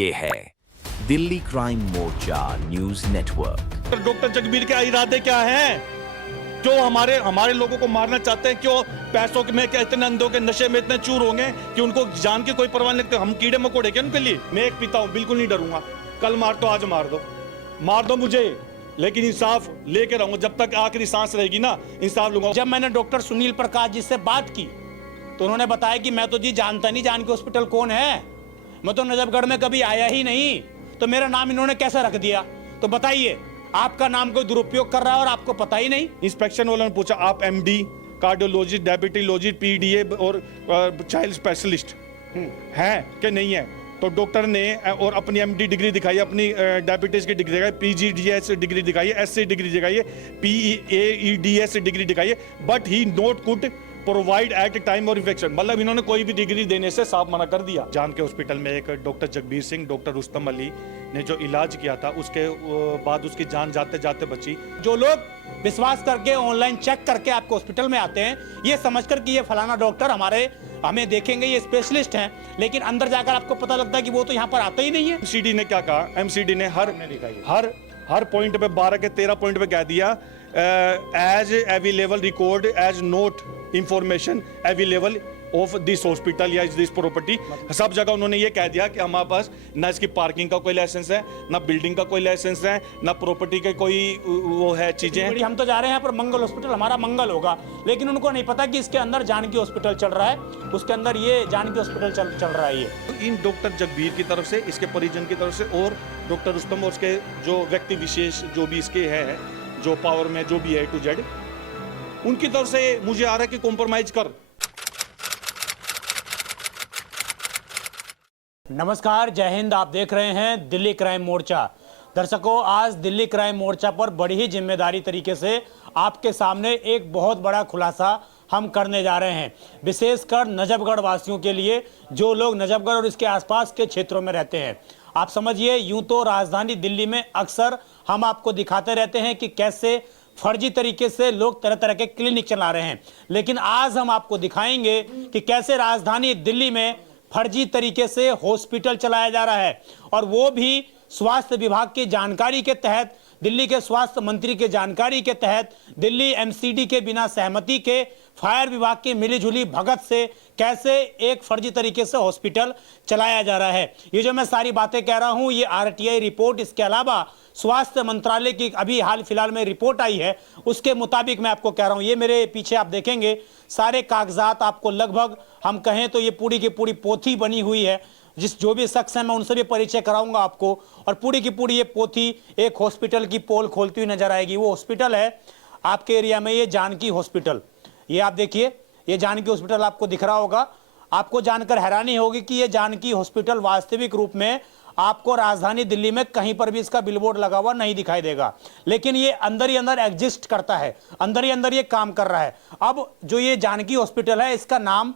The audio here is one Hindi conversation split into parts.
ये है दिल्ली क्राइम मोर्चा न्यूज नेटवर्क। डॉक्टर जगबीर के इरादे क्या हैं? क्यों हमारे लोगों को मारना चाहते हैं? क्यों पैसों में इतने अंधों के नशे में इतने चूर होंगे कि उनको जान की कोई परवाह नहीं लगती? हम कीड़े मकोड़े क्या उनके लिए? मैं एक पिता हूं, बिल्कुल नहीं डरूंगा। कल मार तो आज मार दो मुझे, लेकिन इंसाफ लेके रहूंगा जब तक आखिरी सांस रहेगी ना, इंसाफ लूंगा। जब मैंने डॉक्टर सुनील प्रकाश जी से बात की तो उन्होंने बताया कि मैं तो जी जानता नहीं जानकी हॉस्पिटल कौन है, मैं तो नजफगढ़ में कभी आया ही नहीं, तो मेरा नाम इन्होंने कैसे रख दिया? तो बताइए, आपका नाम कोई दुरुपयोग कर रहा है और आपको पता ही नहीं? इंस्पेक्शन वालों ने पूछा आप एमडी, कार्डियोलॉजी, डायबिटोलॉजी, पीडीए और चाइल्ड स्पेशलिस्ट हैं कि नहीं है? तो डॉक्टर ने और अपनी एमडी डिग्री दिखाई, अपनी डायबिटीज की डिग्री दिखाई, पीजीडीएस डिग्री दिखाई, एससी डिग्री दिखाई, पीएईडीएस डिग्री दिखाई, but he not could provide at time और इन्फेक्शन। मतलब इन्होंने कोई भी डिग्री देने से साफ मना कर दिया। जान के हॉस्पिटल में एक डॉक्टर जगबीर सिंह, डॉक्टर रुस्तम अली ने जो इलाज किया था, उसके बाद उसकी जान जाते जाते बची। जो लोग विश्वास करके ऑनलाइन चेक करके आपको हॉस्पिटल में आते हैं ये समझकर कि ये फलाना डॉक्टर हमें देखेंगे, ये स्पेशलिस्ट हैं, लेकिन अंदर जाकर आपको पता लगता है कि वो तो यहाँ पर आता ही नहीं है। एमसीडी ने क्या कहा? एमसीडी ने हर पॉइंट पे 12 के 13 पॉइंट पे कह दिया as available record as note information available of this hospital या दिस प्रॉपर्टी। सब जगह उन्होंने ये कह दिया कि हमारे पास ना इसकी पार्किंग का कोई लाइसेंस है, ना बिल्डिंग का कोई लाइसेंस है, ना प्रॉपर्टी के कोई वो है चीजें हैं। हम तो जा रहे हैं यहाँ पर मंगल हॉस्पिटल, हमारा मंगल होगा, लेकिन उनको नहीं पता कि इसके अंदर जानकी हॉस्पिटल चल रहा है, उसके अंदर ये जानकी हॉस्पिटल चल रहा है। ये इन डॉक्टर जगबीर की तरफ से, इसके परिजन की तरफ से और डॉक्टर रुस्तम और उसके जो व्यक्ति विशेष जो भी इसके है, जो पावर में जो भी है टू जेड, उनकी तरफ से मुझे आ रहा है कि कॉम्प्रोमाइज कर। नमस्कार, जय हिंद। आप देख रहे हैं दिल्ली क्राइम मोर्चा। दर्शकों, आज दिल्ली क्राइम मोर्चा पर बड़ी ही जिम्मेदारी तरीके से आपके सामने एक बहुत बड़ा खुलासा हम करने जा रहे हैं, विशेषकर नजफगढ़ वासियों के लिए, जो लोग नजफगढ़ और इसके आसपास के क्षेत्रों में रहते हैं। आप समझिए, यूं तो राजधानी दिल्ली में अक्सर हम आपको दिखाते रहते हैं कि कैसे फर्जी तरीके से लोग तरह तरह के क्लिनिक चला रहे हैं, लेकिन आज हम आपको दिखाएंगे कि कैसे राजधानी दिल्ली में फर्जी तरीके से हॉस्पिटल चलाया जा रहा है, और वो भी स्वास्थ्य विभाग की जानकारी के तहत, दिल्ली के स्वास्थ्य मंत्री के जानकारी के तहत, दिल्ली एमसीडी के बिना सहमति के, फायर विभाग की मिलीजुली भगत से कैसे एक फर्जी तरीके से हॉस्पिटल चलाया जा रहा है। ये जो मैं सारी बातें कह रहा हूं, ये आरटीआई रिपोर्ट, इसके अलावा स्वास्थ्य मंत्रालय की अभी हाल फिलहाल में रिपोर्ट आई है, उसके मुताबिक मैं आपको कह रहा हूं। ये मेरे पीछे आप देखेंगे सारे कागजात, आपको लगभग हम कहें तो ये पूरी की पूरी पोथी बनी हुई है। जो भी शख्स है मैं उनसे भी परिचय कराऊंगा आपको, और पूरी की पूरी ये पोथी एक हॉस्पिटल की पोल खोलती हुई नजर आएगी। वो हॉस्पिटल है आपके एरिया में, ये जानकी हॉस्पिटल। ये आप देखिए, ये जानकी हॉस्पिटल आपको दिख रहा होगा। आपको जानकर हैरानी होगी कि ये जानकी हॉस्पिटल वास्तविक रूप में आपको राजधानी दिल्ली में कहीं पर भी इसका बिलबोर्ड लगा हुआ नहीं दिखाई देगा, लेकिन ये अंदर ही अंदर एग्जिस्ट करता है, अंदर ही अंदर ये काम कर रहा है। अब जो ये जानकी हॉस्पिटल है, इसका नाम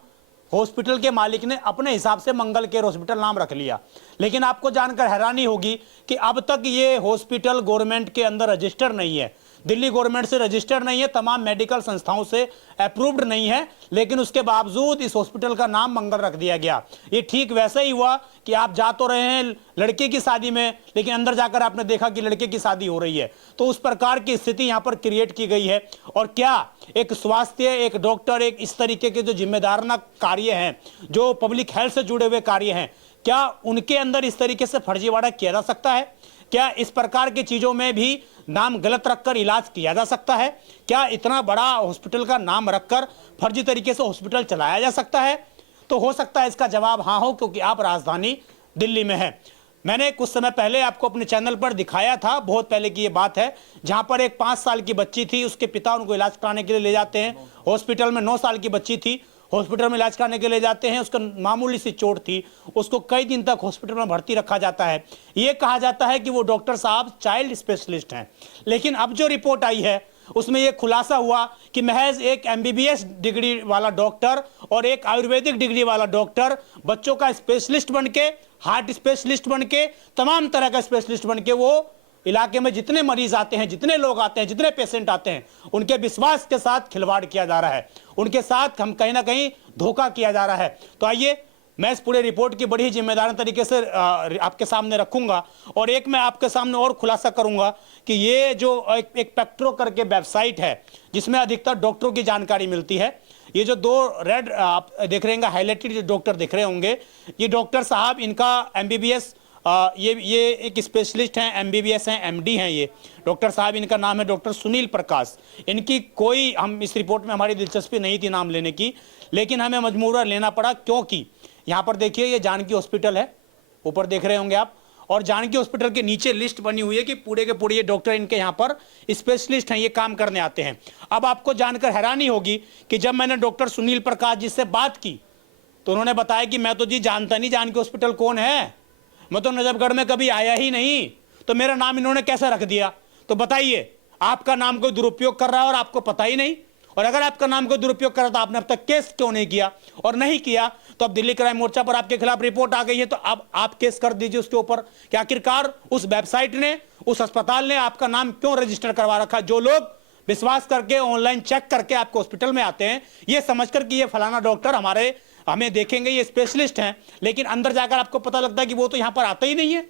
हॉस्पिटल के मालिक ने अपने हिसाब से मंगल केयर हॉस्पिटल नाम रख लिया, लेकिन आपको जानकर हैरानी होगी कि अब तक ये हॉस्पिटल गवर्नमेंट के अंदर रजिस्टर नहीं है, दिल्ली गवर्नमेंट से रजिस्टर नहीं है, तमाम मेडिकल संस्थाओं से अप्रूव्ड नहीं है, लेकिन उसके बावजूद इस हॉस्पिटल का नाम मंगल रख दिया गया। ये ठीक वैसे ही हुआ कि आप जा तो रहे हैं लड़के की शादी में, लेकिन अंदर जाकर आपने देखा कि लड़के की शादी हो रही है, तो उस प्रकार की स्थिति यहाँ पर क्रिएट की गई है। और क्या एक स्वास्थ्य, एक डॉक्टर, एक इस तरीके के जो जिम्मेदाराना कार्य हैं, जो पब्लिक हेल्थ से जुड़े हुए कार्य हैं, क्या उनके अंदर इस तरीके से फर्जीवाड़ा किया जा सकता है? क्या इस प्रकार की चीजों में भी नाम गलत रखकर इलाज किया जा सकता है? क्या इतना बड़ा हॉस्पिटल का नाम रखकर फर्जी तरीके से हॉस्पिटल चलाया जा सकता है? तो हो सकता है इसका जवाब हाँ हो, क्योंकि आप राजधानी दिल्ली में हैं। मैंने कुछ समय पहले आपको अपने चैनल पर दिखाया था, बहुत पहले की ये बात है, जहां पर एक 5 साल की बच्ची थी, उसके पिता उनको इलाज कराने के लिए ले जाते हैं हॉस्पिटल में। 9 साल की बच्ची थी, हॉस्पिटल में इलाज कराने के लिए जाते हैं, उसका मामूली सी चोट थी, उसको कई दिन तक हॉस्पिटल में भर्ती रखा जाता है। ये कहा जाता है कि वो डॉक्टर साहब चाइल्ड स्पेशलिस्ट हैं, लेकिन अब जो रिपोर्ट आई है उसमें यह खुलासा हुआ कि महज एक एमबीबीएस डिग्री वाला डॉक्टर और एक आयुर्वेदिक डिग्री वाला डॉक्टर बच्चों का स्पेशलिस्ट बनके, हार्ट स्पेशलिस्ट बनके, तमाम तरह का स्पेशलिस्ट बनके वो इलाके में जितने मरीज आते हैं, जितने लोग आते हैं, जितने पेशेंट आते हैं, उनके विश्वास के साथ खिलवाड़ किया जा रहा है, उनके साथ हम कहीं ना कहीं धोखा किया जा रहा है। तो आइए मैं इस पूरे रिपोर्ट की बड़ी ही जिम्मेदार तरीके से आपके सामने रखूंगा। और एक मैं आपके सामने और खुलासा करूंगा कि ये जो एक पेक्ट्रो करके वेबसाइट है जिसमें अधिकतर डॉक्टरों की जानकारी मिलती है, ये जो दो रेड आप देख रहे हैं हाईलाइटेड जो डॉक्टर दिख रहे होंगे, ये डॉक्टर साहब इनका एमबीबीएस, ये एक स्पेशलिस्ट हैं, एमबीबीएस हैं, एमडी हैं। ये डॉक्टर साहब, इनका नाम है डॉक्टर सुनील प्रकाश। इनकी कोई, हम इस रिपोर्ट में हमारी दिलचस्पी नहीं थी नाम लेने की, लेकिन हमें मजबूरन लेना पड़ा, क्योंकि यहाँ पर देखिए ये जानकी हॉस्पिटल है, ऊपर देख रहे होंगे आप, और जानकी हॉस्पिटल के नीचे लिस्ट बनी हुई है कि पूरे के पूरे ये डॉक्टर इनके यहाँ पर स्पेशलिस्ट हैं, ये काम करने आते हैं। अब आपको जानकर हैरानी होगी कि जब मैंने डॉक्टर सुनील प्रकाश जी से बात की तो उन्होंने बताया कि मैं तो जी जानता नहीं जानकी हॉस्पिटल कौन है, मैं तो नजफगढ़ में कभी आया ही नहीं, तो मेरा नाम इन्होंने कैसे रख दिया। तो बताइए, आपका नाम कोई दुरुपयोग कर रहा है और आपको पता ही नहीं, और अगर आपका नाम कोई दुरुपयोग कर रहा था आपने अब तक केस क्यों नहीं किया, और नहीं किया तो अब दिल्ली क्राइम मोर्चा पर आपके खिलाफ रिपोर्ट आ गई है, तो अब आप केस कर दीजिए उसके ऊपर कि आखिरकार उस वेबसाइट ने, उस अस्पताल ने आपका नाम क्यों रजिस्टर करवा रखा। जो लोग विश्वास करके ऑनलाइन चेक करके आपको हॉस्पिटल में आते हैं ये समझकर कि ये फलाना डॉक्टर हमें देखेंगे, ये स्पेशलिस्ट हैं, लेकिन अंदर जाकर आपको पता लगता है कि वो तो यहाँ पर आते ही नहीं है,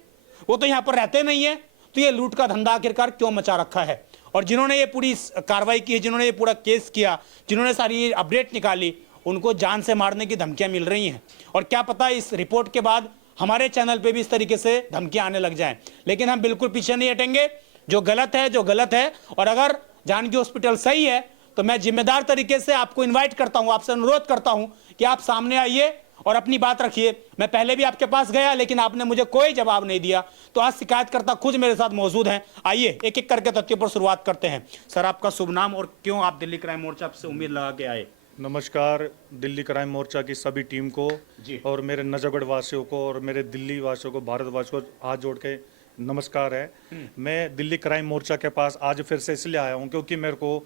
वो तो यहाँ पर रहते नहीं है, तो ये लूट का धंधा आखिरकार क्यों मचा रखा है। और जिन्होंने ये पूरी कार्रवाई की है, जिन्होंने ये पूरा केस किया, जिन्होंने सारी अपडेट निकाली, उनको जान से मारने की धमकियां मिल रही हैं। और क्या पता इस रिपोर्ट के बाद हमारे चैनल पे भी इस तरीके से धमकियां आने लग जाएं, लेकिन हम बिल्कुल पीछे नहीं हटेंगे। जो गलत है, जो गलत है, और अगर जानकी हॉस्पिटल सही है तो मैं जिम्मेदार तरीके से आपको इन्वाइट करता हूं, आपसे अनुरोध करता हूं कि आप सामने आइए और अपनी बात रखिए। मैं पहले भी आपके पास गया लेकिन आपने मुझे कोई जवाब नहीं दिया, तो आज शिकायतकर्ता खुद मेरे साथ मौजूद हैं। आइए एक एक करके तथ्यों पर शुरुआत करते हैं। सर, आपका शुभ नाम और क्यों आप दिल्ली क्राइम मोर्चा से उम्मीद लगा के आए। नमस्कार दिल्ली क्राइम मोर्चा की सभी टीम को और मेरे नजफगढ़ वासियों को और मेरे दिल्ली वासियों को, भारतवासियों को हाथ जोड़ के नमस्कार है। मैं दिल्ली क्राइम मोर्चा के पास आज फिर से इसलिए आया हूँ क्योंकि मेरे को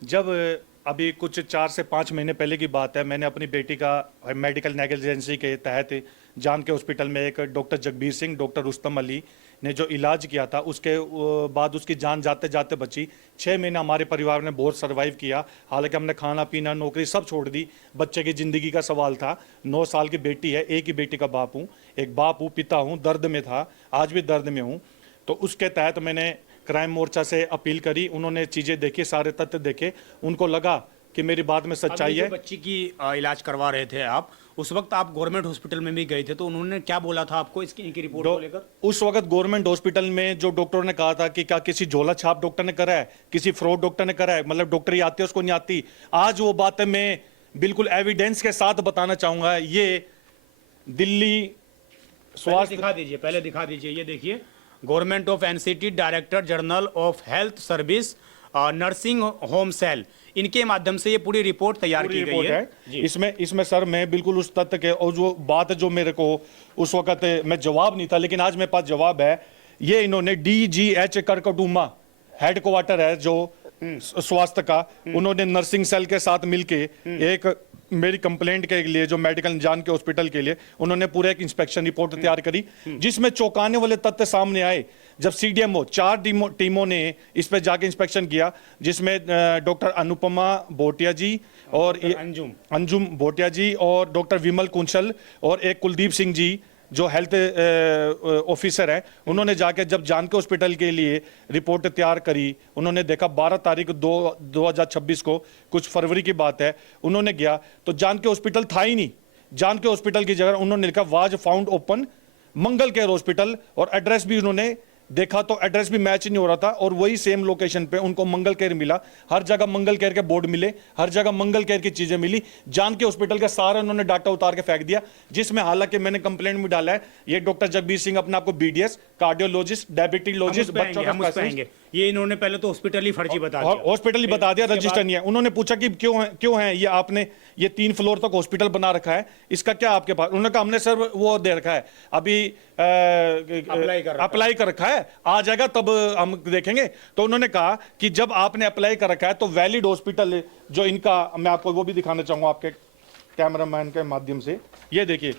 जब अभी कुछ 4 से 5 महीने पहले की बात है, मैंने अपनी बेटी का मेडिकल नेग्लिजेंसी के तहत जान के हॉस्पिटल में एक डॉक्टर जगबीर सिंह, डॉक्टर रुस्तम अली ने जो इलाज किया था, उसके बाद उसकी जान जाते जाते बची। 6 महीने हमारे परिवार ने बहुत सर्वाइव किया, हालांकि हमने खाना पीना नौकरी सब छोड़ दी। बच्चे की ज़िंदगी का सवाल था। 9 साल की बेटी है, एक ही बेटी का बाप हूँ, एक बाप हूँ, पिता हूँ, दर्द में था, आज भी दर्द में हूँ। तो उसके तहत मैंने क्राइम मोर्चा से अपील करी, उन्होंने चीज़ें देखी, सारे तथ्य देखे, उनको लगा कि मेरी बात में सच्चाई है। बच्ची की इलाज करवा रहे थे आप, उस वक्त आप गवर्नमेंट हॉस्पिटल में भी गए थे, तो उन्होंने क्या बोला था आपको इनकी रिपोर्ट को लेकर? उस वक्त गवर्नमेंट हॉस्पिटल में जो डॉक्टरों ने कहा था कि क्या किसी झोला छाप डॉक्टर ने करा है, किसी फ्रॉड डॉक्टर ने करा है, मतलब डॉक्टर ही आती है उसको नहीं आती। आज वो बातें मैं बिल्कुल एविडेंस के साथ बताना चाहूंगा। ये दिल्ली स्वास्थ्य दिखा दीजिए, पहले दिखा दीजिए, ये देखिए, government of NCT, director general of health service, nursing home cell, इनके माध्यम से ये पूरी रिपोर्ट तैयार की गई है। इसमें सर मैं बिल्कुल उस तथ्य के, और जो बात जो मेरे को उस वक्त मैं जवाब नहीं था, लेकिन आज मेरे पास जवाब है। ये इन्होंने DGH करकटुमा हेडक्वार्टर है जो स्वास्थ्य का, उन्होंने नर्सिंग सेल के साथ मिलके एक मेरी कंप्लेंट के लिए, जो मेडिकल जान के हॉस्पिटल के लिए, उन्होंने पूरे एक इंस्पेक्शन रिपोर्ट तैयार करी, जिसमें चौंकाने वाले तथ्य सामने आए। जब CDMO 4 टीमों ने इस पे जाके इंस्पेक्शन किया, जिसमें डॉक्टर अनुपमा भोटिया जी और अंजुम भोटिया जी और डॉक्टर विमल कुंचल और एक कुलदीप सिंह जी जो हेल्थ ऑफिसर है, उन्होंने जाके जब जानके हॉस्पिटल के लिए रिपोर्ट तैयार करी, उन्होंने देखा 12 तारीख 2026 को, कुछ फरवरी की बात है, उन्होंने गया तो जानके हॉस्पिटल था ही नहीं। जानके हॉस्पिटल की जगह उन्होंने लिखा was found open Mangal care hospital, और एड्रेस भी उन्होंने देखा तो एड्रेस भी मैच नहीं हो रहा था, और वही सेम लोकेशन पे उनको मंगल केयर मिला। हर जगह मंगल केयर के बोर्ड मिले, हर जगह मंगल केयर की चीजें मिली। जान के हॉस्पिटल का सारा उन्होंने डाटा उतार के फेंक दिया, जिसमें हालांकि मैंने कंप्लेंट में डाला है, ये डॉक्टर जगबीर सिंह अपने आपको BDS, कार्डियोलॉजिस्ट, डायबिटीलॉजिस्ट, बच्चों का, ये इन्होंने पहले तो हॉस्पिटल ही फर्जी बता दिया, हॉस्पिटल ही बता दिया, रजिस्टर नहीं है। उन्होंने पूछा कि क्यों है ये, आपने ये 3 फ्लोर तक हॉस्पिटल बना रखा है, इसका क्या आपके पास? उन्होंने कहा हमने सर वो दे रखा है, अभी अप्लाई कर रखा है, आ जाएगा तब हम देखेंगे। तो उन्होंने कहा कि जब आपने अप्लाई कर रखा है तो वैलिड हॉस्पिटल जो इनका, मैं आपको वो भी दिखाना चाहूंगा आपके कैमरामैन के माध्यम से। ये देखिए,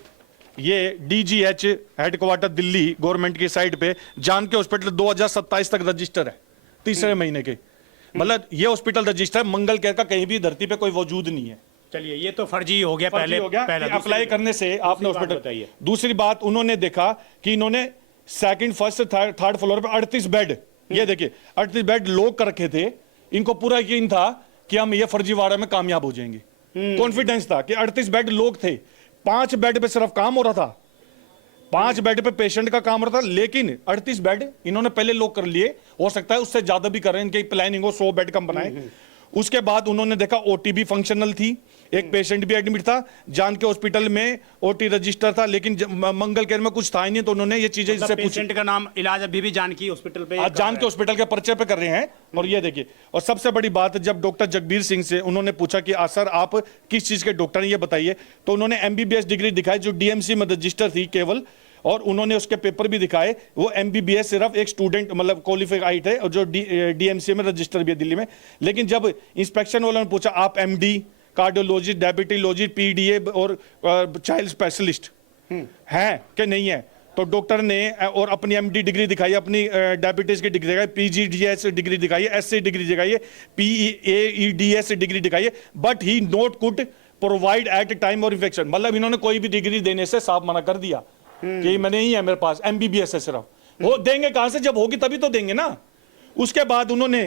ये DGH हेडक्वार्टर दिल्ली गवर्नमेंट की साइट पे जान के हॉस्पिटल 2027 तक रजिस्टर है, तीसरे महीने के, मतलब ये हॉस्पिटल रजिस्टर है। मंगल केयर का कहीं भी धरती पे कोई वजूद नहीं है। चलिए ये तो फर्जी हो गया, फर्जी पहले हो गया पहले कि अप्लाई करने से आपने बात हॉस्पिटल। बताइए। दूसरी बात उन्होंने देखा कि इन्होंने सेकंड फर्स्ट थर्ड फ्लोर पे 38 बेड, ये देखिए 38 बेड लोग कर रखे थे। इनको पूरा यकीन था कि हम ये फर्जीवाड़ा में कामयाब हो जाएंगे, कॉन्फिडेंस था कि 38 बेड लोग थे, 5 बेड पे सिर्फ काम हो रहा था, 5 बेड पे पेशेंट का काम हो रहा था, लेकिन 38 बेड इन्होंने पहले लोग कर लिए। हो सकता है उससे ज्यादा भी करें, इनकी प्लानिंग हो 100 बेड कम बनाए। उसके बाद उन्होंने देखा ओटी भी फंक्शनल थी, एक पेशेंट भी एडमिट था, जान के हॉस्पिटल में ओटी रजिस्टर था, लेकिन मंगल केयर में कुछ था ही नहीं, तो उन्होंने ये चीजें इससे पूछी। पेशेंट का नाम इलाज अभी भी जानकी हॉस्पिटल पे आज जान के हॉस्पिटल के पर्चे पे कर रहे हैं। और ये देखिए, और सबसे बड़ी बात, जब डॉक्टर जगबीर सिंह से उन्होंने पूछा कि सर आप किस चीज के डॉक्टर हैं ये बताइए, तो उन्होंने एमबीबीएस डिग्री दिखाई जो डीएमसी में रजिस्टर थी केवल, और उन्होंने उसके पेपर भी दिखाए। वो एमबीबीएस सिर्फ एक स्टूडेंट मतलब क्वालिफाइड है, और जो डीएमसी में रजिस्टर भी है दिल्ली में। लेकिन जब इंस्पेक्शन वालों ने पूछा आप एमडी, कार्डियोलॉजी, डायबिटोलॉजी, पीडीए और चाइल्ड स्पेशलिस्ट हैं कि नहीं है, तो डॉक्टर ने और अपनी एमडी डिग्री दिखाई, अपनी डायबिटीज की डिग्री दिखाई, पीजीडीएस डिग्री दिखाई, एससी डिग्री दिखाई, पीईएडीएस डिग्री दिखाई, but he not could provide at time और इन्फेक्शन। मतलब इन्होंने कोई भी डिग्री देने से साफ मना कर दिया कि मैं नहीं है, मेरे पास एमबीबीएस है सिर्फ। वो देंगे कहां से, जब होगी तभी तो देंगे ना। उसके बाद उन्होंने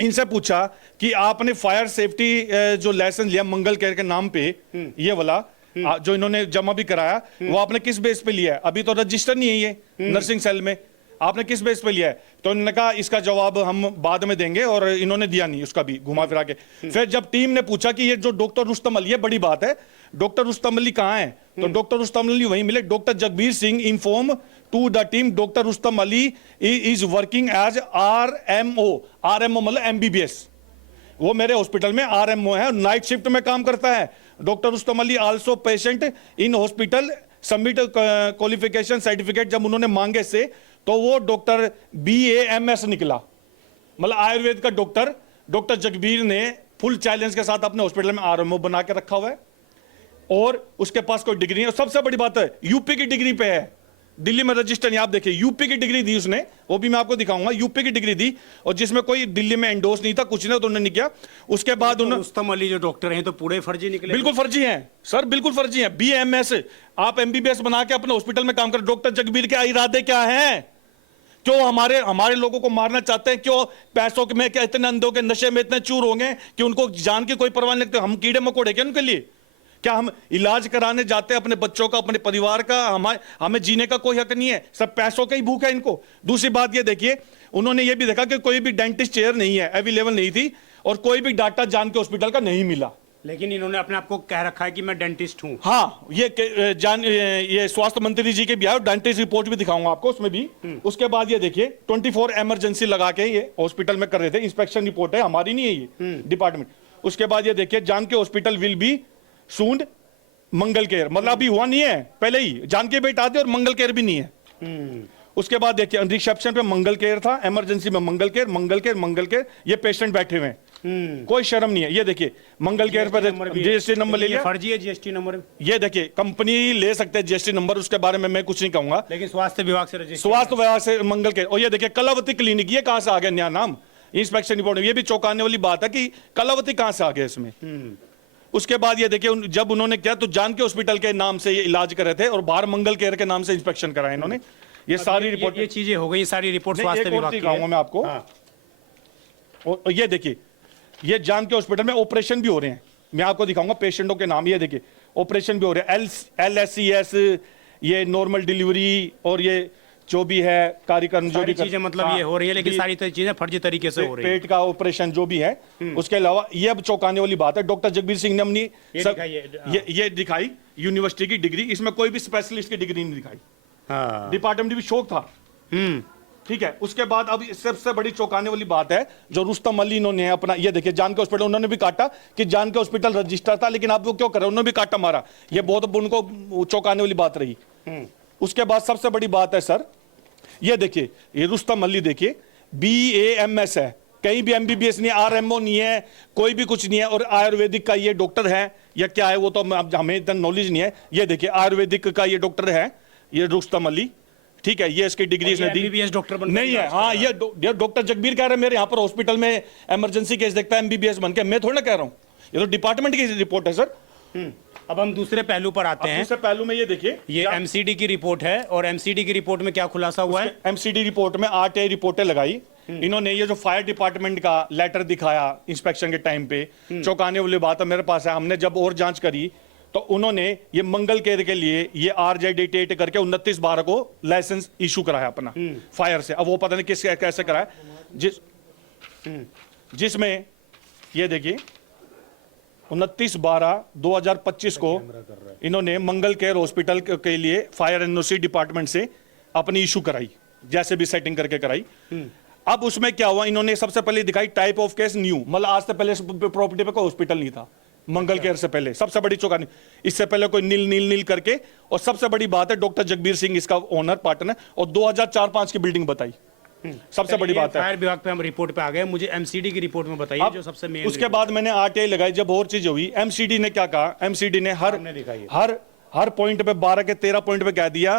इनसे पूछा कि आपने फायर सेफ्टी जो लाइसेंस लिया मंगल केयर के नाम पे, ये वाला जो इन्होंने जमा भी कराया, वो आपने किस बेस पे लिया है? अभी तो रजिस्टर नहीं है ये नर्सिंग सेल में, आपने किस बेस पे लिया है? तो इन्होंने कहा इसका जवाब हम बाद में देंगे, और इन्होंने दिया नहीं उसका भी घुमा फिरा के। फिर जब टीम ने पूछा कि ये जो डॉक्टर रुस्तम अली, ये बड़ी बात है, डॉक्टर रुस्तम अली कहाँ है? तो डॉक्टर रुस्तम अली वहीं मिले। Doctor Jagbir Singh inform to the team doctor Rustam Ali is working as RMO मतलब एमबीबीएस। वो मेरे हॉस्पिटल में आरएमओ है, नाइट शिफ्ट में काम करता है। Doctor Rustam Ali also patient in hospital, submit qualification certificate जब उन्होंने मांगे से, तो वो डॉक्टर BAMS निकला, मतलब आयुर्वेद का डॉक्टर। डॉक्टर जगबीर ने फुल चैलेंज के साथ अपने हॉस्पिटल में आरएमओ बना के रखा हुआ है, और उसके पास कोई डिग्री नहीं। और सबसे बड़ी बात है यूपी की डिग्री पे है, दिल्ली में रजिस्टर नहीं। आप देखिए यूपी की डिग्री दी उसने, वो भी मैं आपको दिखाऊंगा, यूपी की डिग्री दी, और जिसमें कोई दिल्ली में एंडोर्स नहीं था, कुछ नहीं, तो उन्होंने नहीं किया। उसके बाद उन्होंने रुस्तम अली जो डॉक्टर हैं तो पूरे फर्जी निकले। बिल्कुल फर्जी हैं सर, बिल्कुल फर्जी हैं। BAMS आप एमबीबीएस बना के अपने हॉस्पिटल में काम कर। डॉक्टर जगबीर के इरादे क्या हैं? क्यों हमारे लोगों को मारना चाहते हैं? क्यों पैसों में क्या इतने अंधों के नशे में इतने चूर होंगे कि उनको जान की कोई परवाह नहीं लगती? हम कीड़े मकोड़े क्या उनके लिए? क्या हम इलाज कराने जाते हैं अपने बच्चों का, अपने परिवार का? हमें जीने का कोई हक नहीं है, सब पैसों का ही भूख है इनको। दूसरी बात ये देखिए, उन्होंने ये भी देखा कि कोई भी डेंटिस्ट चेयर नहीं है, अवेलेबल नहीं थी, और कोई भी डाटा जान के हॉस्पिटल का नहीं मिला। लेकिन इन्होंने अपने आप को कह रखा है कि मैं डेंटिस्ट हूं। हाँ, ये स्वास्थ्य मंत्री जी के भी आए, डेंटिस्ट रिपोर्ट भी दिखाऊंगा आपको उसमें भी। उसके बाद ये देखिए 24 इमरजेंसी लगा के ये हॉस्पिटल में कर रहे थे। इंस्पेक्शन रिपोर्ट है, हमारी नहीं है ये डिपार्टमेंट। उसके बाद ये देखिए जान के hospital will be soon Mangal care, मतलब अभी हुआ नहीं है, पहले ही जान के बेटा आते और मंगल केयर भी नहीं है। उसके बाद देखिए रिसेप्शन पे मंगल केयर था, इमरजेंसी में मंगल केयर, मंगल केयर, मंगल केयर। ये पेशेंट बैठे हुए हैं, कोई शर्म नहीं है। ये देखिए मंगल केयर पर जीएसटी नंबर ले लिया, फर्जी है जीएसटी नंबर। ये देखिए कंपनी ले सकते हैं जीएसटी नंबर, उसके बारे में मैं कुछ नहीं कहूंगा, लेकिन स्वास्थ्य विभाग से रजिस्टर, स्वास्थ्य विभाग से मंगल केयर। और ये देखिए कलावती क्लिनिक, ये कहां से आ गया नया नाम? इंस्पेक्शन रिपोर्ट ये भी चौंकाने वाली बात है कि कलावती कहां से आ गया इसमें। उसके बाद ये देखिए जब उन्होंने किया तो जान के हॉस्पिटल के नाम से ये इलाज कर रहे थे, और बाहर मंगल केयर के नाम से इंस्पेक्शन कराया इन्होंने। ये सारी रिपोर्ट, ये चीजें हो गई, सारी रिपोर्ट स्वास्थ्य विभाग की है। मैं आपको। और ये देखिए ये जान के हॉस्पिटल में ऑपरेशन भी हो रहे हैं, मैं आपको दिखाऊंगा पेशेंटों के नाम। ये देखिए ऑपरेशन भी हो रहे हैं, LSCS, ये नॉर्मल डिलीवरी, और ये जो भी है कार्यक्रम जो भी चीजें मतलब ये हो रही है, लेकिन सारी चीजें फर्जी तरीके से हो रही है। पेट का ऑपरेशन जो भी है। उसके अलावा ये अब चौंकाने वाली बात है, डॉक्टर जगबीर सिंह ने अपनी ये दिखाई यूनिवर्सिटी की डिग्री, इसमें कोई भी स्पेशलिस्ट की डिग्री नहीं दिखाई। डिपार्टमेंट भी शौक था, ठीक है। उसके बाद अब सबसे बड़ी चौंकाने वाली बात है जो रुस्तम अली इन्होंने अपना, ये देखिए जान के हॉस्पिटल, उन्होंने भी काटा कि जान के हॉस्पिटल रजिस्टर था, लेकिन आप वो क्यों कर रहे हैं? उन्होंने भी काटा मारा। ये बहुत उनको चौंकाने वाली बात रही। उसके बाद सबसे बड़ी बात है सर, ये देखिए ये रुस्तम अली देखिए BAMS है, कहीं भी MBBS नहीं है, RMO नहीं है, कोई भी कुछ नहीं है, और आयुर्वेदिक का ये डॉक्टर है या क्या है वो तो हमें इतना नॉलेज नहीं है। ये देखिए आयुर्वेदिक का ये डॉक्टर है, ये रुस्तम अली, ठीक है। ये इसकी डिग्री इसने दी, MBBS डॉक्टर नहीं है। हाँ, ये डॉक्टर जगबीर कह रहे हैं मेरे यहाँ पर हॉस्पिटल में इमरजेंसी केस देखता है MBBS बन के, मैं थोड़ा कह रहा हूँ। ये तो डिपार्टमेंट की रिपोर्ट है सर। अब हम दूसरे पहलू पर आते हैं। दूसरे पहलू में ये देखिए, ये एमसीडी की रिपोर्ट है और एमसीडी की रिपोर्ट में क्या खुलासा हुआ है? एमसीडी रिपोर्ट में आरटीआई रिपोर्टें लगाई। इन्होंने ये जो फायर डिपार्टमेंट का लेटर दिखाया इंस्पेक्शन के टाइम पे, चौंकाने वाली बात है, मेरे पास है। हमने जब और जांच करी तो उन्होंने ये मंगल केयर के लिए ये RZ88 करके 29/12 को लाइसेंस इशू कराया अपना फायर से। अब वो पता नहीं किस कैसे कराया, जिसमें ये देखिए 29/12/2025 को इन्होंने मंगल केयर हॉस्पिटल के लिए फायर एनओसी डिपार्टमेंट से अपनी इशू कराई, जैसे भी सेटिंग करके कराई। अब उसमें क्या हुआ, इन्होंने सबसे पहले दिखाई टाइप ऑफ केस न्यू, मतलब आज से पहले प्रॉपर्टी पे कोई हॉस्पिटल नहीं था मंगल केयर से पहले। सबसे बड़ी चौंकानी, इससे पहले कोई नील करके। और सबसे बड़ी बात है डॉक्टर जगबीर सिंह इसका ओनर पार्टनर, और 2004-5 की बिल्डिंग बताई। सबसे बड़ी बात है। फायर विभाग पे हम रिपोर्ट पे आ गए, मुझे एमसीडी की रिपोर्ट में बताइए जो सबसे मेन। उसके बाद मैंने आरटीआई लगाई, जब और चीज हुई। एमसीडी ने क्या कहा, एमसीडी ने हर पॉइंट पे 12 के 13 पॉइंट पे कह दिया,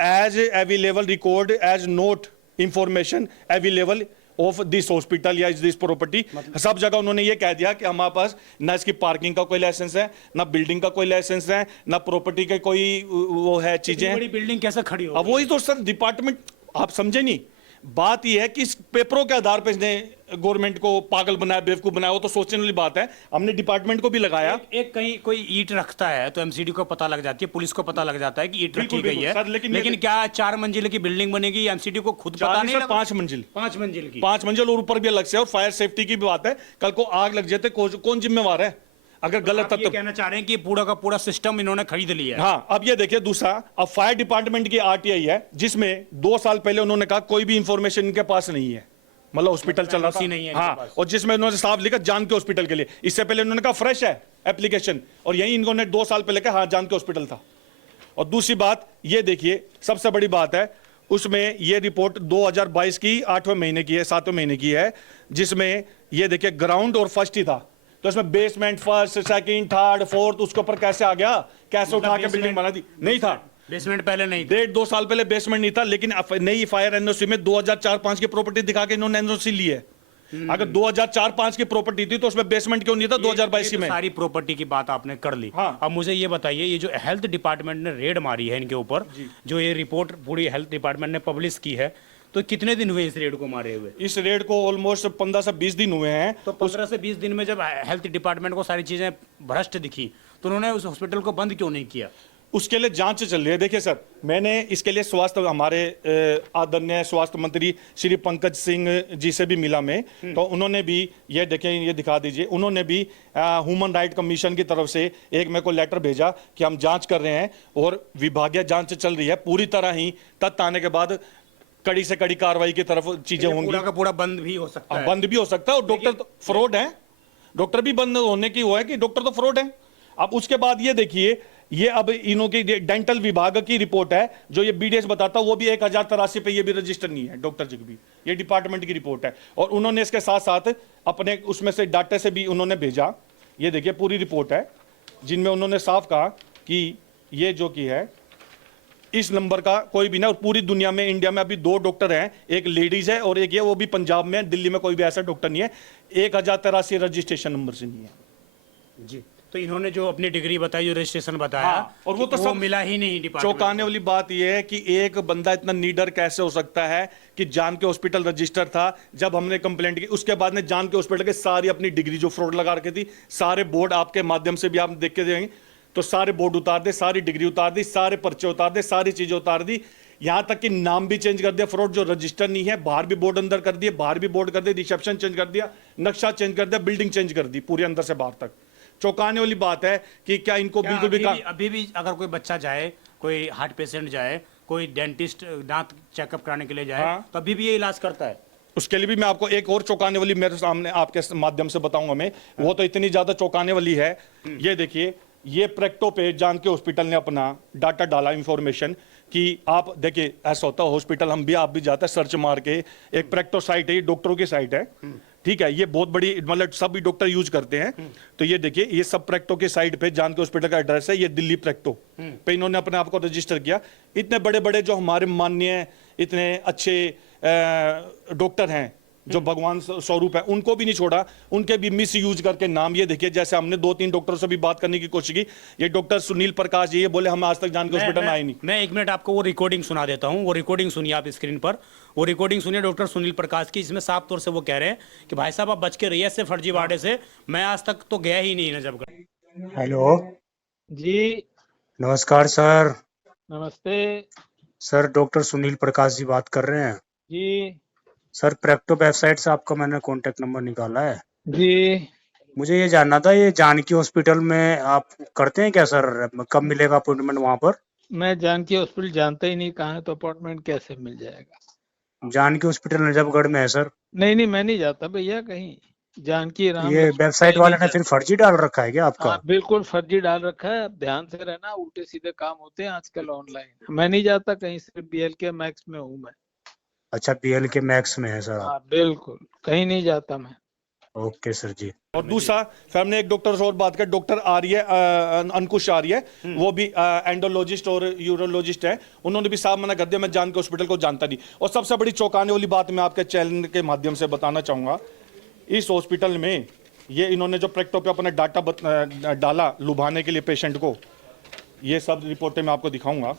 as available record as note information available of this hospital या दिस प्रॉपर्टी। सब जगह उन्होंने ये कह दिया कि हमारे पास ना इसकी पार्किंग का कोई लाइसेंस है, ना बिल्डिंग का कोई लाइसेंस है, ना प्रॉपर्टी के कोई वो है चीजें। बड़ी बिल्डिंग कैसे खड़ी हो? अब वही तो सर डिपार्टमेंट, आप समझे नहीं। बात यह है कि इस पेपरों के आधार पर इसने गवर्नमेंट को पागल बनाया, बेवकूफ बनाया, वो तो सोचने वाली बात है। हमने डिपार्टमेंट को भी लगाया। एक कहीं कोई ईंट रखता है तो एमसीडी को पता लग जाती है, पुलिस को पता लग जाता है कि ईंट रखी गई है। लेकिन क्या 4 मंजिल की बिल्डिंग बनेगी, एमसीडी को खुद पता नहीं? 5 मंजिल, 5 मंजिल की, 5 मंजिल और ऊपर भी अलग से। और फायर सेफ्टी की भी बात है, कल को आग लग जाते कौन जिम्मेवार है अगर गलत तब तो कहना चाह रहे हैं कि पूरा का पूरा सिस्टम इन्होंने खरीद लिया है। हाँ, अब ये देखिए दूसरा, अब फायर डिपार्टमेंट की आरटीआई है, जिसमें 2 साल पहले उन्होंने कहा कोई भी इंफॉर्मेशन इनके पास नहीं है, मतलब हॉस्पिटल चल रहा था नहीं है। हाँ, और जिसमें उन्होंने साफ लिखा जान के हॉस्पिटल के लिए। इससे पहले उन्होंने कहा फ्रेश है एप्लीकेशन, और यही इन्होंने 2 साल पहले कहा हाँ जान के हॉस्पिटल था। और दूसरी बात ये देखिए, सबसे बड़ी बात है उसमें ये रिपोर्ट 2022 की 8वें महीने की है, 7वें महीने की है, जिसमें ये देखिए ग्राउंड और फर्स्ट ही था। तो इसमें basement, first, second, third, fourth, उसके ऊपर कैसे आ गया, कैसे उठा के बिल्डिंग बना दी? नहीं था, बेसमेंट पहले नहीं था, 1.5-2 साल पहले बेसमेंट नहीं था। लेकिन नई फायर एनओसी में 2004-5 की प्रॉपर्टी दिखा के इन्होंने एनओसी ली है। अगर 2004-5 की प्रॉपर्टी थी तो उसमें बेसमेंट क्यों नहीं था 2022 में? सारी प्रॉपर्टी की बात आपने कर ली। हाँ। अब मुझे ये बताइए, ये जो हेल्थ डिपार्टमेंट ने रेड मारी है इनके ऊपर, जो ये रिपोर्ट पूरी हेल्थ डिपार्टमेंट ने पब्लिश की है, तो कितने दिन हुए इस रेड को मारे हुए? इस रेड को ऑलमोस्ट 15 से 20 दिन हुए हैं। तो 15 से 20 दिन में जब हेल्थ डिपार्टमेंट को सारी चीजें भ्रष्ट दिखी तो उन्होंने उस हॉस्पिटल को बंद क्यों नहीं किया? उसके लिए जांच चल रही है। देखिए सर, मैंने इसके लिए हमारे आदरणीय स्वास्थ्य मंत्री श्री पंकज सिंह जी से भी मिला मैं, तो उन्होंने भी ये देखें, ये दिखा दीजिए, उन्होंने भी ह्यूमन राइट कमीशन की तरफ से एक मेरे को लेटर भेजा कि हम जांच कर रहे हैं और विभागीय जांच चल रही है पूरी तरह ही। तथ्य आने के बाद कड़ी से कड़ी कार्रवाई की तरफ चीजें होंगी। पूरा का पूरा बंद भी हो सकता है। बंद भी हो सकता है, और डॉक्टर तो फ्रॉड है, डॉक्टर भी बंद होने की वो है कि डॉक्टर तो फ्रॉड है। अब उसके बाद ये देखिए, ये अब इन्हों की डेंटल विभाग की रिपोर्ट है, जो ये BDS बताता है, वो भी 1083 पे ये भी रजिस्टर नहीं है डॉक्टर जगबीर, ये डिपार्टमेंट की रिपोर्ट है। और उन्होंने इसके साथ साथ अपने उसमें से डाटा से भी उन्होंने भेजा। ये देखिए पूरी रिपोर्ट है, जिनमें उन्होंने साफ कहा कि ये जो की है इस नंबर का कोई भी ना, और पूरी दुनिया में, इंडिया में अभी 2 डॉक्टर हैं, एक लेडीज है और एक ये, वो भी पंजाब में, दिल्ली में कोई भी ऐसा डॉक्टर नहीं है। 1083 रजिस्ट्रेशन नंबर से नहीं है जी। तो इन्होंने जो अपनी डिग्री बताई, जो रजिस्ट्रेशन बताया, हाँ, और वो तो सब मिला ही नहीं डिपार्टमेंट। चौंकाने वाली बात यह है कि एक बंदा इतना नीडर कैसे हो सकता है कि जान के हॉस्पिटल रजिस्टर था। जब हमने कंप्लेंट की, उसके बाद ने जान के हॉस्पिटल के सारी अपनी डिग्री जो फ्रॉड लगा रखी थी, सारे बोर्ड आपके माध्यम से भी आप देख के जाएंगे, तो सारे बोर्ड उतार दे, सारी डिग्री उतार दी, सारे पर्चे उतार दे, सारी चीजें उतार दी। यहां तक कि नाम भी चेंज कर दिया, फ्रॉड जो रजिस्टर नहीं है, बाहर भी बोर्ड अंदर कर दिए, बाहर भी बोर्ड कर दिए, रिसेप्शन चेंज कर दिया, नक्शा चेंज कर दिया, बिल्डिंग चेंज कर दी, पूरे अंदर से बाहर तक। चौंकाने वाली बात है कि क्या इनको बिल्कुल भी अभी भी अगर कोई बच्चा जाए, कोई हार्ट पेशेंट जाए, कोई डेंटिस्ट दांत चेकअप कराने के लिए जाए, हाँ, तो अभी भी ये इलाज करता है। उसके लिए भी मैं आपको एक और चौंकाने वाली मेरे सामने आपके माध्यम से बताऊंगा मैं, वो तो इतनी ज्यादा चौंकाने वाली है। ये देखिए, ये प्रेक्टो पे जान के हॉस्पिटल ने अपना डाटा डाला, इंफॉर्मेशन कि आप देखिए, ऐसा होता है हॉस्पिटल, हम भी आप भी जाते हैं सर्च मार के, एक प्रेक्टो साइट है, डॉक्टरों की साइट है, ठीक है, ये बहुत बड़ी, मतलब सभी डॉक्टर यूज करते हैं। तो ये देखिए, ये सब प्रेक्टो के साइट पे जान के हॉस्पिटल का एड्रेस है, ये दिल्ली प्रेक्टो पे इन्होंने अपने आप को रजिस्टर किया। इतने बड़े बड़े जो हमारे माननीय इतने अच्छे डॉक्टर हैं, जो भगवान स्वरूप है, उनको भी नहीं छोड़ा, उनके भी मिस यूज करके नाम। ये देखिए, जैसे हमने 2-3 डॉक्टरों से भी बात करने की कोशिश की, ये डॉक्टर सुनील प्रकाश जी, ये बोले हम आज तक जान के हॉस्पिटल में आए नहीं। मैं 1 मिनट आपको वो रिकॉर्डिंग सुना देता हूँ, वो रिकॉर्डिंग सुनिए आप स्क्रीन पर। वो रिकॉर्डिंग सुनिए डॉक्टर सुनील प्रकाश की, इसमें साफ तौर से वो कह रहे हैं कि भाई साहब आप बच के रहिए इससे फर्जीवाड़े से, मैं आज तक तो गया ही नहीं नजफगढ़। हेलो जी नमस्कार सर। नमस्ते सर डॉक्टर सुनील प्रकाश जी बात कर रहे हैं। जी। सर प्रैक्टो वेबसाइट से आपका मैंने कॉन्टेक्ट नंबर निकाला है। जी मुझे ये जानना था, ये जानकी हॉस्पिटल में आप करते हैं क्या सर? कब मिलेगा अपॉइंटमेंट वहाँ पर? मैं जानकी हॉस्पिटल जानता ही नहीं कहाँ है, तो अपॉइंटमेंट कैसे मिल जाएगा? जानकी हॉस्पिटल नजफगढ़ में है सर। नहीं मैं नहीं जाता भैया कहीं। जानकी राम ये लक्ष्मण वेबसाइट कहीं वाले नहीं ने फिर फर्जी डाल रखा है क्या आपका? हाँ बिल्कुल फर्जी डाल रखा है। अब ध्यान से रहना, उल्टे सीधे काम होते हैं आजकल ऑनलाइन। मैं नहीं जाता कहीं, सिर्फ BLK मैक्स में हूँ मैं। अच्छा BLK मैक्स में है सर आप? हाँ बिल्कुल, कहीं नहीं जाता मैं। ओके सर जी। और दूसरा, फिर हमने एक डॉक्टर से और बात कर, डॉक्टर आर्य, अंकुश आर्य, वो भी एंडोलॉजिस्ट और यूरोलॉजिस्ट है। उन्होंने भी साफ मना कर दिया, मैं जानकी हॉस्पिटल को जानता नहीं। और सबसे बड़ी चौंकाने वाली बात मैं आपके चैनल के माध्यम से बताना चाहूंगा, इस हॉस्पिटल में ये इन्होंने जो प्रैक्टो पे अपना डाटा डाला लुभाने के लिए पेशेंट को, ये सब रिपोर्टें मैं आपको दिखाऊंगा।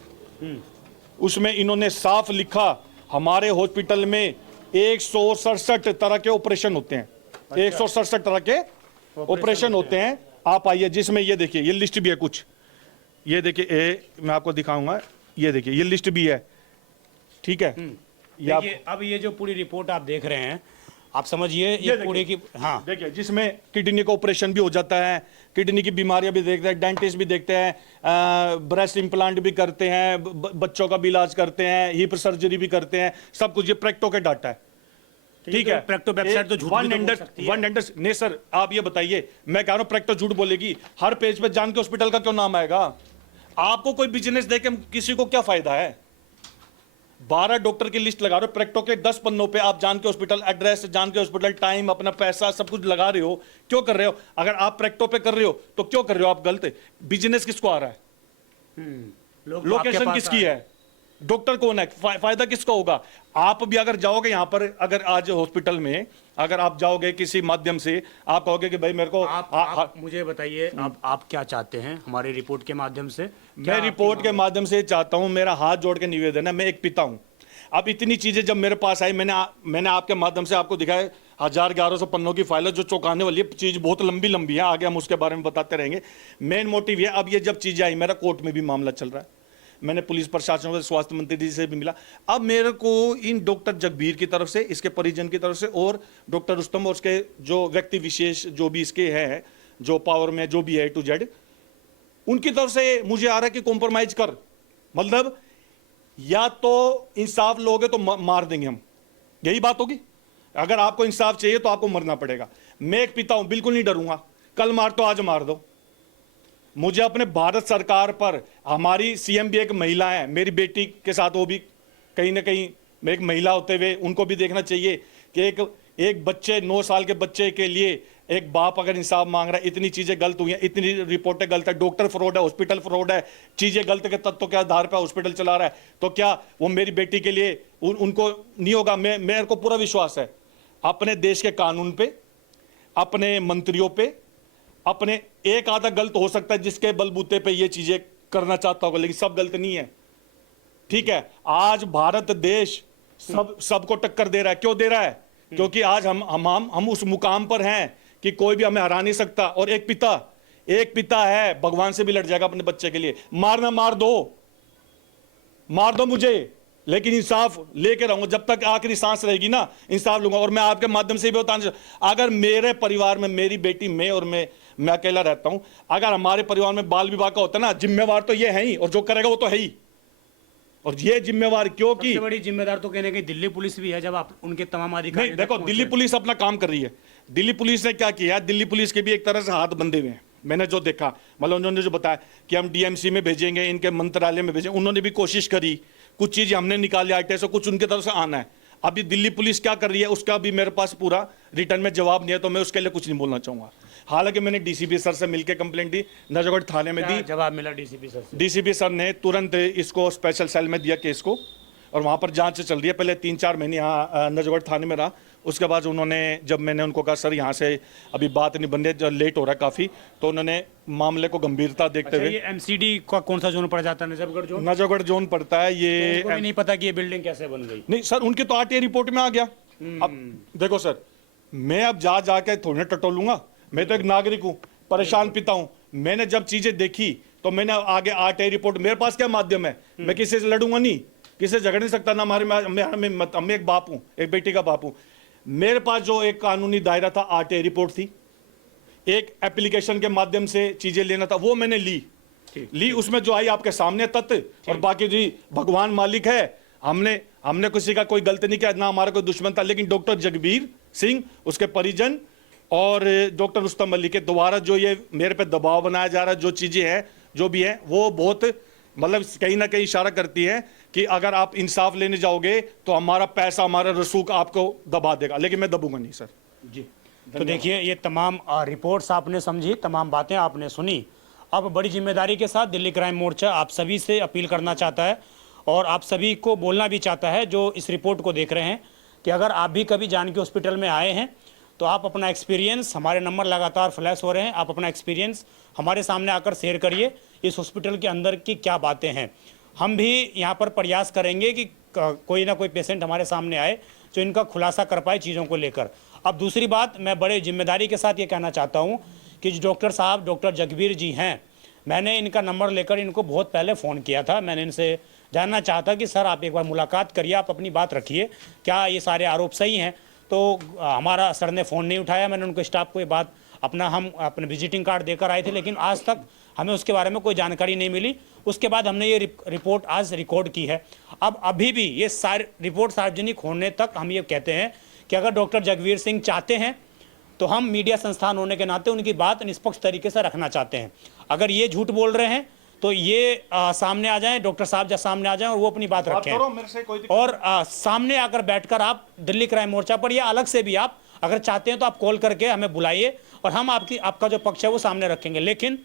उसमें इन्होंने साफ लिखा, हमारे हॉस्पिटल में 167 तरह के ऑपरेशन होते हैं। 167 तरह के ऑपरेशन होते हैं। आप आइए, जिसमें ये देखिए, ये लिस्ट भी है कुछ, ये देखिए, मैं आपको दिखाऊंगा, ये देखिए ये लिस्ट भी है, ठीक है। देखिए अब ये जो पूरी रिपोर्ट आप देख रहे हैं, आप समझिए ये पूरी की, हाँ देखिए, जिसमें किडनी का ऑपरेशन भी हो जाता है, किडनी की बीमारियां भी देखते हैं, डेंटिस्ट भी देखते हैं, ब्रेस्ट इम्प्लांट भी करते हैं, बच्चों का भी इलाज करते हैं, हिप सर्जरी भी करते हैं, सब कुछ ये प्रैक्टो का डाटा है, ठीक है। प्रैक्टो वेबसाइट तो झूठ भी तो बोल सकती है। नहीं सर, आप ये बताइए, मैं कह रहा हूं प्रैक्टो झूठ बोलेगी, हर पेज पे जानकी हॉस्पिटल का क्यों नाम आएगा? आपको कोई बिजनेस देके किसी को क्या फायदा है? 12 डॉक्टर की लिस्ट लगा रहे हो, प्रैक्टो के 10 पन्नों पे आप Janki hospital address, Janki hospital time, अपना पैसा सब कुछ लगा रहे हो, क्यों कर रहे हो? अगर आप प्रैक्टो पे कर रहे हो तो क्यों कर रहे हो आप गलत? बिजनेस किसको आ रहा है? लोकेशन किसकी है? डॉक्टर कौन है? फायदा किसका होगा? आप भी अगर जाओगे यहां पर, अगर आज हॉस्पिटल में अगर आप जाओगे किसी माध्यम से, आप कहोगे कि भाई मेरे को आप मुझे बताइए, आप क्या चाहते हैं हमारी रिपोर्ट के माध्यम से? मैं रिपोर्ट के माध्यम से चाहता हूं, मेरा हाथ जोड़ के निवेदन है, मैं एक पिता हूं। अब इतनी चीजें जब मेरे पास आई, मैंने आपके माध्यम से आपको दिखाया 1100 पन्नों की फाइल है, जो चौंकाने वाली है। चीज बहुत लंबी है, आगे हम उसके बारे में बताते रहेंगे। मेन मोटिव ये, अब ये जब चीजें आई, मेरा कोर्ट में भी मामला चल रहा है, मैंने पुलिस प्रशासन को, स्वास्थ्य मंत्री जी से भी मिला। अब मेरे को इन डॉक्टर जगबीर की तरफ से, इसके परिजन की तरफ से, और डॉक्टर रुस्तम और उसके जो व्यक्ति विशेष जो भी इसके हैं, जो पावर में जो भी है A to Z, उनकी तरफ से मुझे आ रहा है कि कॉम्प्रोमाइज कर, मतलब या तो इंसाफ लोगे तो मार देंगे हम, यही बात होगी। अगर आपको इंसाफ चाहिए तो आपको मरना पड़ेगा। मैं एक पिता हूं, बिल्कुल नहीं डरूंगा, कल मार तो आज मार दो। मुझे अपने भारत सरकार पर, हमारी CM भी एक महिला है, मेरी बेटी के साथ वो भी कहीं ना कहीं एक महिला होते हुए उनको भी देखना चाहिए कि एक बच्चे, 9 साल के बच्चे के लिए एक बाप अगर इंसाफ मांग रहा है। इतनी चीजें गलत हुई हैं, इतनी रिपोर्टें गलत है, डॉक्टर फ्रॉड है, हॉस्पिटल फ्रॉड है, चीजें गलत के तत्वों के आधार पर हॉस्पिटल चला रहा है, तो क्या वो मेरी बेटी के लिए उनको नहीं होगा? मेरे को पूरा विश्वास है अपने देश के कानून पे, अपने मंत्रियों पे, अपने एक आधा गलत हो सकता है जिसके बलबूते पे ये चीजें करना चाहता होगा, लेकिन सब गलत नहीं है, ठीक है। आज भारत देश सबको टक्कर दे रहा है। क्यों दे रहा है? क्योंकि आज हम उस मुकाम पर हैं कि कोई भी हमें हरा नहीं सकता। और एक पिता है, भगवान से भी लड़ जाएगा अपने बच्चे के लिए। मारना मार दो मुझे, लेकिन इंसाफ लेके रहूंगा, जब तक आखिरी सांस रहेगी ना, इंसाफ लूंगा। और मैं आपके माध्यम से भी बताना, अगर मेरे परिवार में मेरी बेटी, मैं अकेला रहता हूं, अगर हमारे परिवार में बाल विवाह का होता ना, जिम्मेवार तो ये है ही, और जो करेगा वो तो है ही। और ये जिम्मेवार क्योंकि सबसे बड़ी जिम्मेदार तो कहने की दिल्ली पुलिस भी है, जब आप उनके तमाम अधिकारी नहीं, देखो दिल्ली पुलिस अपना काम कर रही है। दिल्ली पुलिस ने क्या किया, दिल्ली पुलिस के भी एक तरह से हाथ बंधे हुए हैं। मैंने जो देखा, मतलब उन्होंने जो बताया कि हम DMC में भेजेंगे, इनके मंत्रालय में भेजेंगे, उन्होंने भी कोशिश करी, कुछ चीजें हमने निकाली आटे से, कुछ उनकी तरफ से आना है। अभी दिल्ली पुलिस क्या कर रही है उसका भी मेरे पास पूरा रिटर्न में जवाब नहीं है, तो मैं उसके लिए कुछ नहीं बोलना चाहूंगा। हालांकि मैंने DCP सर से मिलकर कंप्लेंट दी, नजफगढ़ थाने में दी, जवाब मिला DCP सर से? DCP सर ने तुरंत इसको स्पेशल सेल में दिया केस को, और वहां पर जांच चल रही है। पहले 3-4 महीने यहाँ नजफगढ़ थाने में रहा, उसके बाद उन्होंने, जब मैंने उनको कहा सर यहाँ से अभी बात नहीं बन रही, लेट हो रहा है काफ़ी, तो उन्होंने मामले को गंभीरता देखते अच्छा, हुए, ये एमसीडी का कौन सा जोन पड़ जाता है? नजफगढ़ जोन? नजफगढ़ जोन पड़ता है ये। उनको भी नहीं पता कि ये बिल्डिंग कैसे बन गई। नहीं सर, उनकी तो आरटीआई रिपोर्ट में आ गया। अब देखो सर, मैं अब जा के थोड़ी ना टटोलूंगा, मैं तो एक नागरिक हूँ, परेशान पिता हूँ। मैंने जब चीजें देखी तो मैंने आगे आरटीआई रिपोर्ट, मेरे पास क्या माध्यम है, मैं किसी से लड़ूंगा नहीं, किसी से झगड़ नहीं सकता ना। मैं एक बाप हूँ, एक बेटी का बाप हूँ। मेरे पास जो एक कानूनी दायरा था, आरटीआई रिपोर्ट थी, एक एप्लीकेशन के माध्यम से चीजें लेना था, वो मैंने ली। उसमें जो आई आपके सामने तथ्य, और बाकी जी भगवान मालिक है, हमने किसी का कोई गलती नहीं किया, ना हमारा कोई दुश्मन था। लेकिन डॉक्टर जगबीर सिंह, उसके परिजन और डॉक्टर रुस्तम अली के द्वारा जो ये मेरे पे दबाव बनाया जा रहा है, जो चीजें हैं, जो भी है, वो बहुत मतलब कहीं ना कहीं इशारा करती है कि अगर आप इंसाफ लेने जाओगे तो हमारा पैसा, हमारा रसूख आपको दबा देगा, लेकिन मैं दबूंगा नहीं सर जी। तो देखिए, ये तमाम रिपोर्ट्स आपने समझी, तमाम बातें आपने सुनी। अब बड़ी जिम्मेदारी के साथ दिल्ली क्राइम मोर्चा आप सभी से अपील करना चाहता है और आप सभी को बोलना भी चाहता है जो इस रिपोर्ट को देख रहे हैं, कि अगर आप भी कभी जानकी हॉस्पिटल में आए हैं तो आप अपना एक्सपीरियंस, हमारे नंबर लगातार फ्लैश हो रहे हैं, आप अपना एक्सपीरियंस हमारे सामने आकर शेयर करिए, इस हॉस्पिटल के अंदर की क्या बातें हैं। हम भी यहाँ पर प्रयास करेंगे कि कोई ना कोई पेशेंट हमारे सामने आए जो इनका खुलासा कर पाए चीज़ों को लेकर। अब दूसरी बात, मैं बड़े जिम्मेदारी के साथ ये कहना चाहता हूँ कि जो डॉक्टर साहब, डॉक्टर जगबीर जी हैं, मैंने इनका नंबर लेकर इनको बहुत पहले फ़ोन किया था। मैंने इनसे जानना चाहता कि सर आप एक बार मुलाकात करिए, आप अपनी बात रखिए, क्या ये सारे आरोप सही हैं? तो हमारा सर ने फ़ोन नहीं उठाया। मैंने उनको स्टाफ को ये बात हम अपने विजिटिंग कार्ड देकर आए थे, लेकिन आज तक हमें उसके बारे में कोई जानकारी नहीं मिली। उसके बाद हमने ये रिपोर्ट आज रिकॉर्ड की है। अब अभी भी ये सारी रिपोर्ट सार्वजनिक होने तक हम ये कहते हैं कि अगर डॉक्टर जगबीर सिंह चाहते हैं तो हम मीडिया संस्थान होने के नाते उनकी बात निष्पक्ष तरीके से रखना चाहते हैं। अगर ये झूठ बोल रहे हैं तो ये सामने आ जाएं, डॉक्टर साहब जब सामने आ जाएं और वो अपनी बात रखें, और सामने आकर बैठकर आप दिल्ली क्राइम मोर्चा पर या अलग से भी आप अगर चाहते हैं तो आप कॉल करके हमें बुलाइए और हम आपका जो पक्ष है वो सामने रखेंगे। लेकिन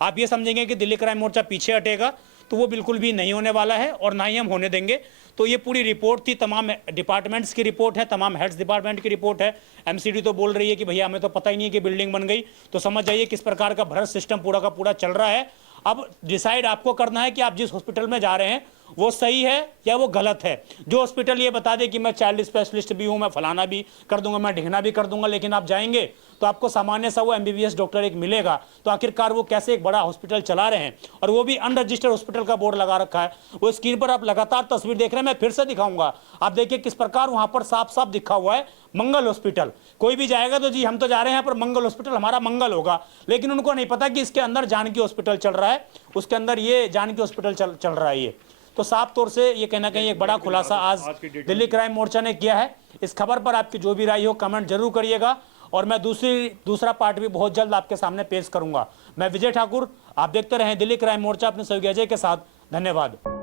आप ये समझेंगे कि दिल्ली क्राइम मोर्चा पीछे हटेगा, तो वो बिल्कुल भी नहीं होने वाला है और ना ही हम होने देंगे। तो ये पूरी रिपोर्ट थी, तमाम डिपार्टमेंट्स की रिपोर्ट है, तमाम हेड्स डिपार्टमेंट की रिपोर्ट है। एमसीडी तो बोल रही है कि भैया हमें तो पता ही नहीं कि बिल्डिंग बन गई। तो समझ जाइए किस प्रकार का भ्रष्ट सिस्टम पूरा का पूरा चल रहा है। अब डिसाइड आपको करना है कि आप जिस हॉस्पिटल में जा रहे हैं वो सही है या वो गलत है। जो हॉस्पिटल ये बता दे कि मैं चाइल्ड स्पेशलिस्ट भी हूं, मैं फलाना भी कर दूंगा, मैं ढिगना भी कर दूंगा, लेकिन आप जाएंगे तो आपको सामान्य सा वो एमबीबीएस डॉक्टर एक मिलेगा, तो आखिरकार वो कैसे एक बड़ा हॉस्पिटल चला रहे हैं, और वो भी अनरजिस्टर्ड हॉस्पिटल का बोर्ड लगा रखा है। वो स्क्रीन पर आप लगातार तस्वीर देख रहे हैं, मैं फिर से दिखाऊंगा, आप देखिए किस प्रकार वहां पर साफ साफ दिखा हुआ है मंगल हॉस्पिटल। कोई भी जाएगा तो जी हम तो जा रहे हैं यहाँ पर मंगल हॉस्पिटल, हमारा मंगल होगा, लेकिन उनको नहीं पता कि इसके अंदर जानकी हॉस्पिटल चल रहा है, उसके अंदर ये जानकी हॉस्पिटल चल रहा है। ये तो साफ तौर से ये कहीं ना कहीं एक बड़ा खुलासा आज दिल्ली क्राइम मोर्चा ने किया है। इस खबर पर आपकी जो भी राय हो कमेंट जरूर करिएगा, और मैं दूसरा पार्ट भी बहुत जल्द आपके सामने पेश करूंगा। मैं विजय ठाकुर, आप देखते रहें दिल्ली क्राइम मोर्चा अपने सहयोगी अजय के साथ। धन्यवाद।